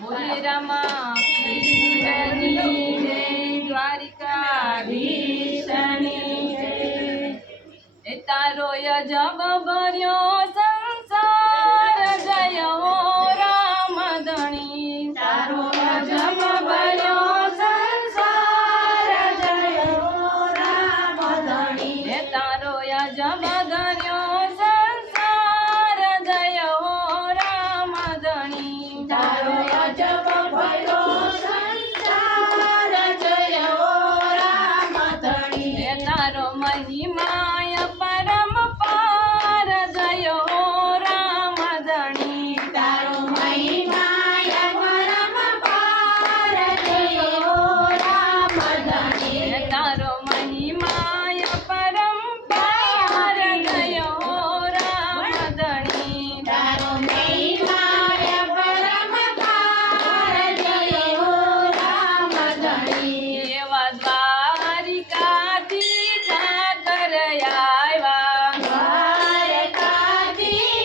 બોલે રામા કૃષ્ણની જય, દ્વારિકાધીશની જય। એ તારો યજબ ભર્યો સંસાર, જય હો રામ ધણી। તારો યજબ ભર્યો સંસાર, જય હો રામ ધણી। એ તારો યજબ ધર્યો સંસાર, જય હો રામ ધણી। તારો યજબ ભર્યો સંસાર, જય હો રામ ધણી। એ તારો મહિમા પરમ પાર, જય હો રામ ધણી। તારો મહિમા પરમ પાર, જય હો રામ ધણી। તારો મહિમા પરમ પાર, જય હો રામ ધણી। તારો મહિમા પરમ પાર, જય હો રામ ધણી। એવા દ્વારિકાથી ઠાકર આવ્યા, દ્વારકાથી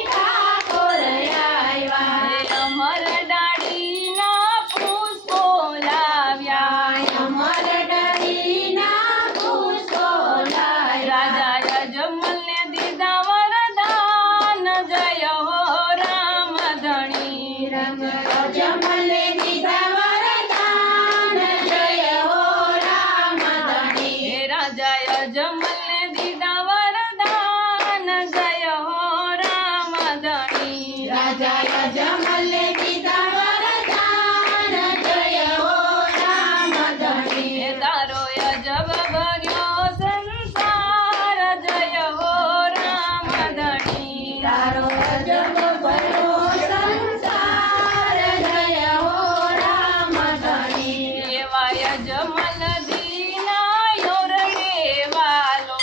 ઠાકોર આવ્યા। અમર ડાળીના પુષ્પો લાવ્યા, અમર ડાળીના પુષ્પો લાવ્યા। રાજા યજમલને દીધા વરદાન, જય હો રામ ધણી। યજમલને દીધા વરદાન, જય હો રામ ધણી। હે રાજા યજમલને દીધા વરદાન, જય હો રામ ધણી। રાજા યજમલને દીધા વરદાન, જય હો રામ ધણી। હે તારો યજબ ભર્યો સંસાર, જય હો રામ ધણી। તારો યજબ ભર્યો સંસાર, જય હો રામ ધણી। એવા યજમલ દીના યોરડે વાલો,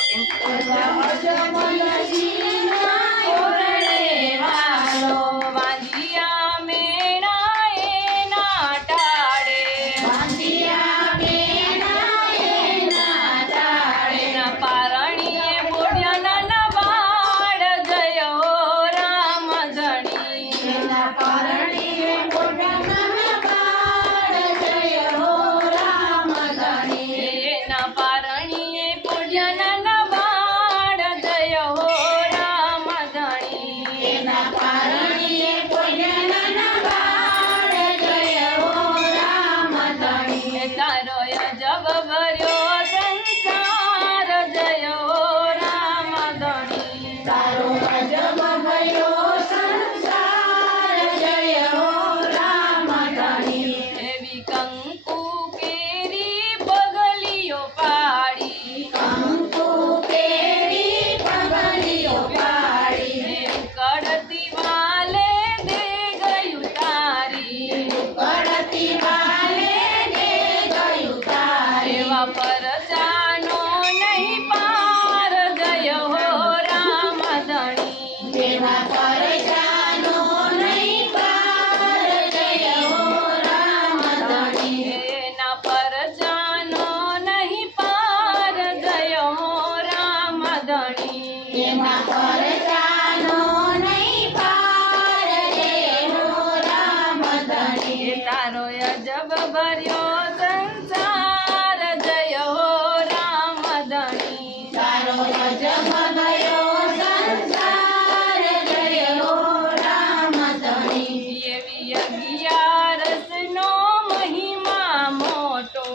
યજમલ દીના યોરડે વાલો। વાંધિયા મેણા એના ટાળે, વાંધિયા મેણા એના ટાળે। એના પારણીએ બોડ્યા નાના બાળ, જય હો રામ ધણી। એના પારણીએ બોડ્યા નાના બાળ, જય હો રામ ધણી। એના પારણીએ બોડ્યા નાના બાળ, જય હો રામ ધણી। એના પારણીએ બોડ્યા નાના બાળ, જય હો રામ ધણી। તારો યજબ ભર્યો સંસાર, જય હો રામ ધણી। તારો યજબ ભર્યો સંસાર, જય હો રામ ધણી। એવી કંકુ કેરી પગલીઓ પાડી, કંકુ કેરી પગલીઓ પાડી। ઉકળતી વાલે દે ગયું તારી, ઉકળતી વાલે દે ગયું તારી। એવા પરજાનો નહીં પાર, જય હો રામ ધણી। એવા પરજાનો નહીં પાર, જય હો રામ ધણી। એના પરજાનો નહીં પાર, જય હો રામ ધણી। એના પરજાનો નહીં પાર, જય હો રામ ધણી। તારો યજબ ભર્યો સંસાર, જય હો રામ ધણી। તારો યજબ ભર્યો સંસાર, જય હો રામ ધણી। એવી અગિયારસનો મહિમા મોટો,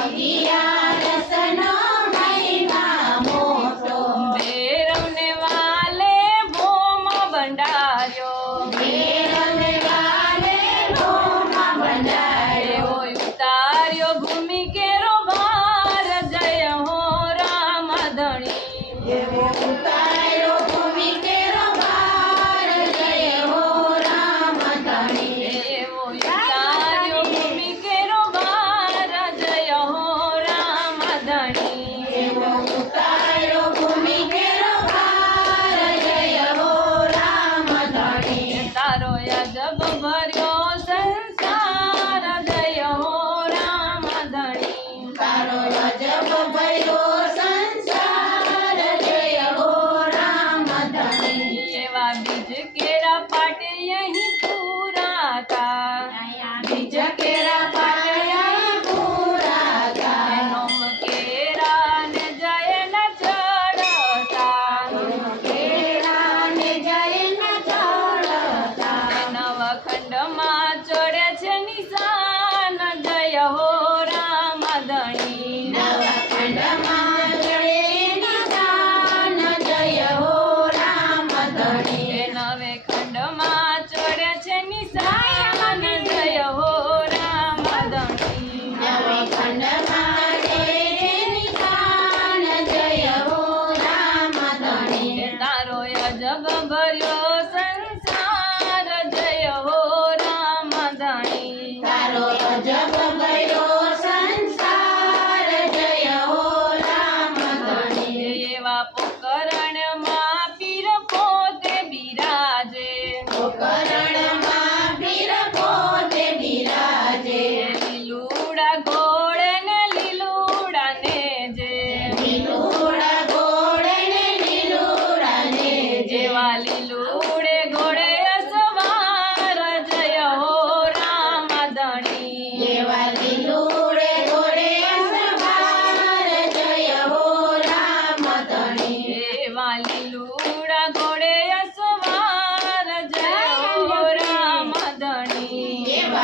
અગિયારસનો મહિમા મોટો। ભૈરવને વાલે ભોમ બંડાર્યો, ભૈરવને વાલે ભોમ બંડાર્યો। ઉતાર્યો ભૂમિ કેરો ભાર, જય હો રામ ધણી। એવો ઉતાર્યો ભૂમિ કેરો ભાર, જય હો રામ ધણી। એવો ઉતાર્યો ભૂમિ કેરો ભાર, જય હો રામ ધણી। એવો ઉતાર્યો ભૂમિ કેરો ભાર, જય હો રામ ધણી। તારો યજબ ભર્યો સંસાર, જય હો રામ ધણી। તારો યજબ ભર્યો સંસાર, જય હો રામ ધણી। એવા બીજ કેરા પાટે અહીં પૂરા,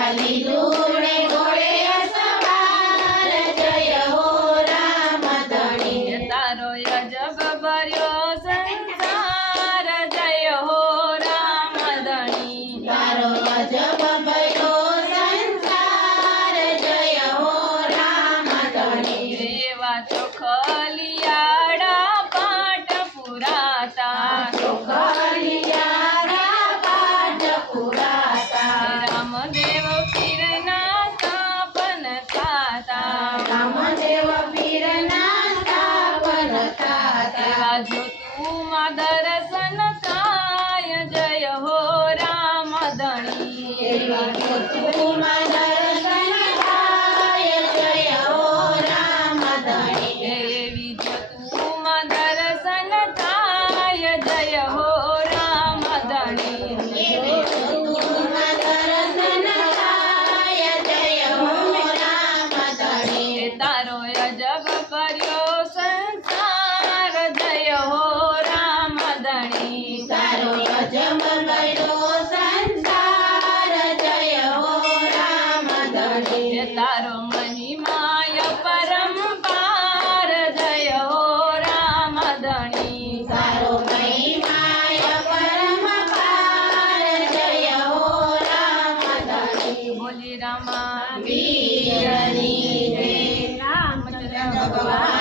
ચાલી ધૂળે ઘોડે અસવાર જય હો રામ ધણી તારો અજબ ભર્યો સંસાર જય હો રામ ધણી તારો અજબ ભર્યો સંસાર જય હો રામ ધણી એવા ચોખલિયાળા પાઠ પુરાતા ચોખલિયાળા પાઠ પુરાતા રામદેવ પીરના સ્થાપન થાતા રામદેવ પીરના સ્થાપન થાતા એવા જ્યોતુમાં દર્શન થાય જય હો રામ ધણી એવા જ્યોતિમાં દર્શન થાય જય હો રામ ધણી એવી જ્યોતુમાં દર્શન થાય જય હો રામ ધણી એવી જ્યોતિમાં દર્શન થાય જય હો રામ ધણી તારો અજબ કર્યો સંસાર જય હો રામ ધણી તારો અજબ ભર્યો સંસાર જય હો રામ ધણી તારો મહિમાય પરંપાર જય હો રામ ધણી તારો મહિમાય પરમપાર જય હો રામ ધણી બોલી રામા વીરની જય રામચંદ્ર ભગવાન